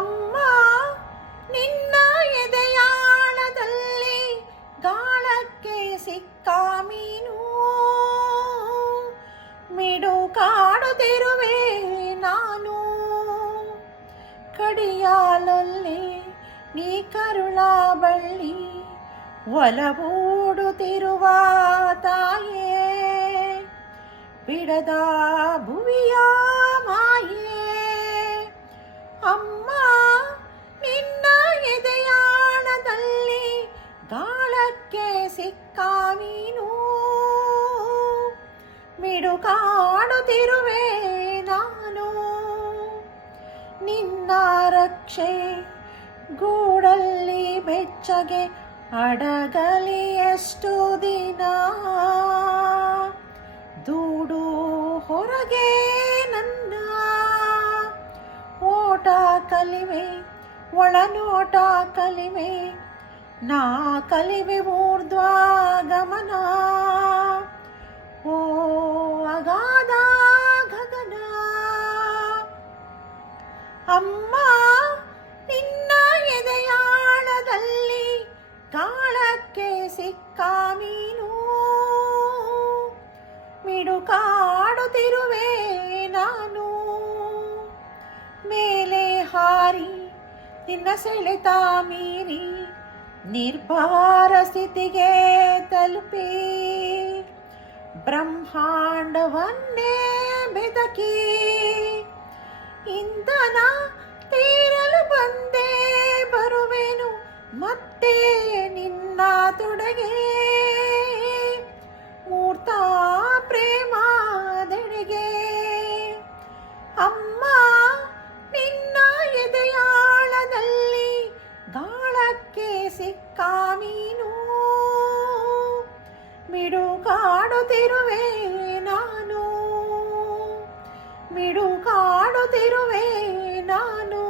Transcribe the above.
ಅಮ್ಮ ನಿನ್ನ ಎದೆಯಾಳದಲ್ಲಿ ಗಾಳಕ್ಕೆ ಸಿಕ್ಕ ಮೀನು ಮಿಡುಕಾಡುತ್ತಿರುವೆ ನಾನು. ಕಡಿಯಾಲಲ್ಲಿ ನೀ ಕರುಳ ಬಳ್ಳಿ ಒಲವೂಡುತ್ತಿರುವ ತಾಯೇ, ಬಿಡದ ಭುವಿಯ ಮಾಯೆ. ಅಮ್ಮ ನಿನ್ನ ಎದೆಯಾಳದಲ್ಲಿ ಗಾಳಕ್ಕೆ ಸಿಕ್ಕ ನೀನು ಮಿಡುಕಾಡುತ್ತಿರುವೆ ನಾನು. ನಿನ್ನ ರಕ್ಷೆ ಗೂಡಲ್ಲಿ ಬೆಚ್ಚಗೆ ಅಡಗಲಿ ಎಷ್ಟು ದಿನ, ದೂಡು ಹೊರಗೆ ನನ್ನ ಓಟ ಕಲಿವೆ ಒಳನೋಟ ಕಲಿವೆ, ನಾ ಕಲಿವೆ ಊರ್ಧ್ವ ಗಮನ. ಓ ಅಗಾಧ ಗಗನ. ಅಮ್ಮ ನಿನ್ನ ಎದೆಯಾಳದಲ್ಲಿ ಗಾಳಕ್ಕೆ ಸಿಕ್ಕ ಮೀನು ಮಿಡುಕಾಡುತ್ತಿರುವೆ ನಾನು. ಮೇಲೆ ಹಾರಿ ನಿನ್ನ ಸೆಳೆತ ಮೀರಿ ನಿರ್ಭಾರ ಸ್ಥಿತಿಗೆ ತಲುಪಿ ಬ್ರಹ್ಮಾಂಡವನ್ನೇ ಬೆದಕಿ ಇಂಧನ ತೀರಲು ಬಂದೇ ಬರುವೆನು ಮತ್ತೆ ನಿನ್ನ ತೊಡೆಗೆ, ಮೂರ್ತ ಪ್ರೇಮದೆಡೆಗೆ. ಅಮ್ಮ ನಿನ್ನ ಎದೆಯಾಳದಲ್ಲಿ ಗಾಳಕ್ಕೆ ಸಿಕ್ಕ ಮೀನು ಮಿಡುಕಾಡುತ್ತಿರುವೆ ನಾನು, ಮಿಡುಕಾಡುತ್ತಿರುವೆ ನಾನು.